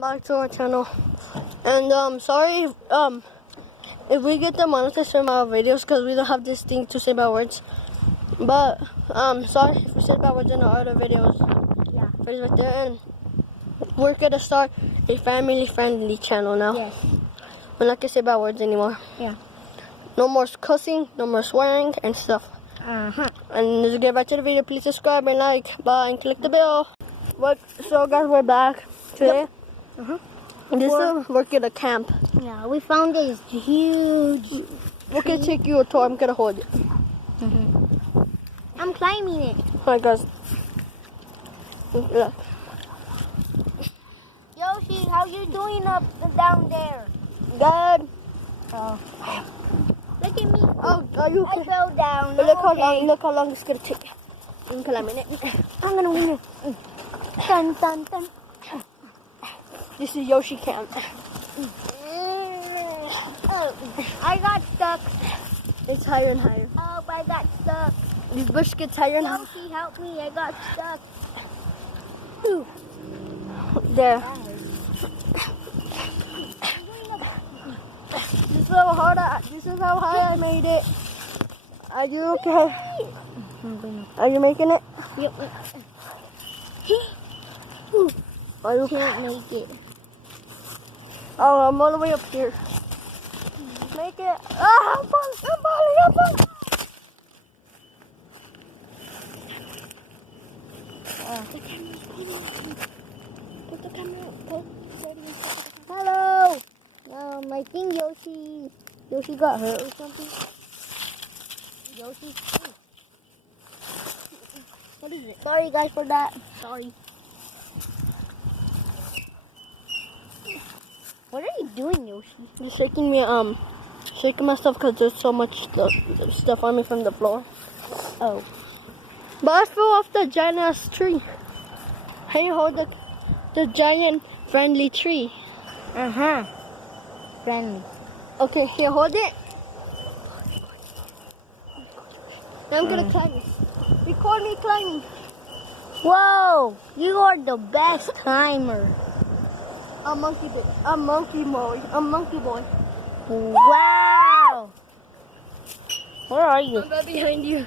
Back to our channel, and sorry if we get demonetized from our videos because we don't have this thing to say bad words. But sorry if we said bad words in our other videos. Yeah. It's right there, and we're gonna start a family-friendly channel now. Yes. We're not gonna say bad words anymore. Yeah. No more cussing, no more swearing and stuff. And let's get back to the video. Please subscribe and like, bye, and click the bell. So guys, we're back today. This is work at a camp. Yeah, we found this huge. We're gonna take you a tour. I'm gonna hold it. I'm climbing it. Alright, guys. Yeah. Yoshi, how you doing up down there? Good. Oh. Look at me. Oh, are you okay? I fell down. But look how Okay. long. Look how long it's gonna take. I'm climbing it. I'm gonna win it. Dun dun dun. This is Yoshi Camp. Oh, I got stuck. It's higher and higher. Oh, I got stuck. This bush gets higher and higher. Yoshi, help me. I got stuck. There. This is how high I made it. Are you okay? Are you making it? Yep. Are you Can't make it. Oh, I'm all the way up here. Make it. Ah, I'm falling. Put the camera up. Hello. I think Yoshi got hurt or something. Yoshi. What is it? Sorry guys for that. Sorry. What are you doing, Yoshi? Just shaking my stuff because there's so much stuff on me from the floor. Oh. But I fell off the giant ass tree. Hey, hold the giant friendly tree. Friendly. Okay, here, hold it. Now I'm gonna climb it. Record me climbing. Whoa! You are the best climber. I'm monkey boy. Wow! Where are you? I'm right behind you.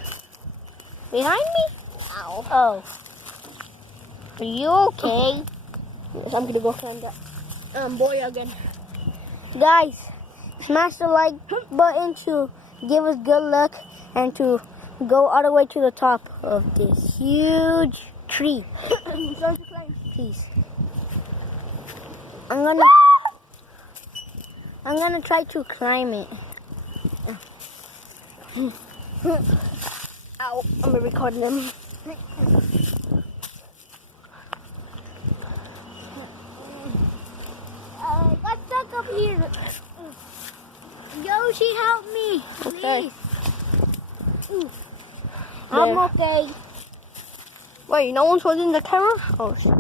Behind me? Ow. Oh. Are you okay? Yes, I'm gonna go climb that boy again. Guys, smash the like button to give us good luck and to go all the way to the top of this huge tree. Start to climb. Please. I'm gonna try to climb it. Ow, I'm recording them. Got stuck up here. Yoshi, help me, Okay. please. I'm okay. Wait, no one's holding the camera? Oh, shit.